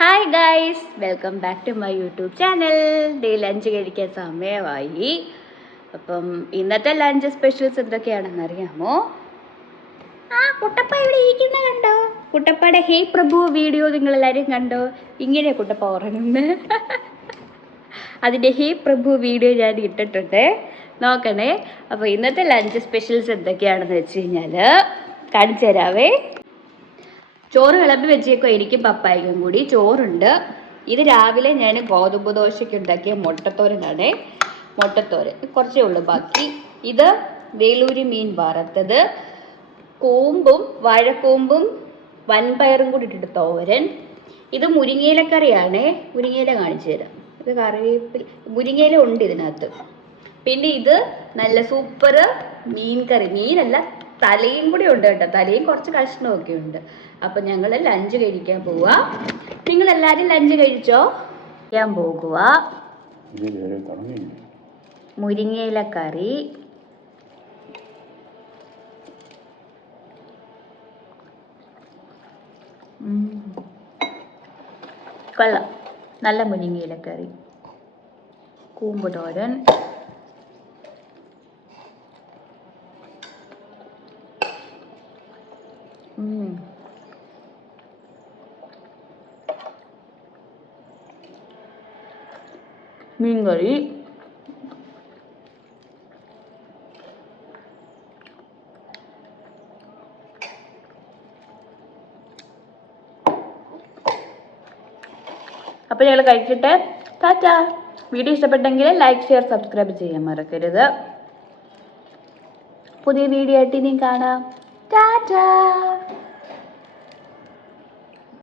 Hi guys welcome back to my YouTube channel day lunch കഴിക്കാൻ സമയമായി. അപ്പം ഇന്നത്തെ ലഞ്ച് സ്പെഷ്യൽസ് എന്തൊക്കെയാണെന്ന് അറിയാമോ? ആ കുട്ടപ്പ ഇവിടെ ഇരിക്കുന്ന കണ്ടോ? കുട്ടപ്പയുടെ ഹേ പ്രഭു വീഡിയോ നിങ്ങൾ നിങ്ങളെല്ലാവരും കണ്ടോ? ഇങ്ങനെ കുട്ടപ്പ ഉറങ്ങുന്നത് അതിന്റെ ഹേ പ്രഭു വീഡിയോ ഞാൻ ഇട്ടിട്ടുണ്ട്. നോക്കണേ. അപ്പോൾ ഇന്നത്തെ ലഞ്ച് സ്പെഷ്യൽസ് എന്തൊക്കെയാണെന്ന് വെച്ച് കഴിഞ്ഞാൽ കാണിച്ചു തരാവേ. ചോറ് വിളമ്പി വെച്ചേക്കോ എനിക്കും പപ്പായ്ക്കും കൂടി. ചോറുണ്ട്. ഇത് രാവിലെ ഞാൻ ഗോതമ്പ് ദോശയ്ക്ക് ഉണ്ടാക്കിയ മുട്ടത്തോരനാണ്. മുട്ടത്തോരൻ കുറച്ചേ ഉള്ളൂ. ബാക്കി ഇത് വേലൂരി മീൻ വറുത്തത്. കൂമ്പും വാഴക്കൂമ്പും വൻപയറും കൂടി ഇട്ടിട്ട് തോരൻ. ഇത് മുരിങ്ങയില കറിയാണ് മുരിങ്ങയില കാണിച്ചു തരാം. ഇത് കറിവേപ്പില മുരിങ്ങയില ഉണ്ട് ഇതിനകത്ത്. പിന്നെ ഇത് നല്ല സൂപ്പർ മീൻ കറി മീനല്ല തലയും കൂടി ഉണ്ട് കേട്ടോ. തലയും കുറച്ച് കഷ്ണമൊക്കെ ഉണ്ട്. അപ്പം ഞങ്ങൾ ലഞ്ച് കഴിക്കാൻ പോവുക നിങ്ങൾ എല്ലാരും ലഞ്ച് കഴിച്ചോ? ഞാൻ പോകുക മുരിങ്ങയില കറി. കൊള്ളാം. നല്ല മുരിങ്ങയില കറി കൂമ്പ് മീൻകറി. അപ്പോൾ ഞങ്ങൾ കഴിച്ചിട്ട് ടാറ്റ. വീഡിയോ ഇഷ്ടപ്പെട്ടെങ്കിൽ ലൈക്ക് ഷെയർ സബ്സ്ക്രൈബ് ചെയ്യാൻ മറക്കരുത്. പുതിയ വീഡിയോ ആയിട്ട് ഇനിയും കാണാം. ടാറ്റ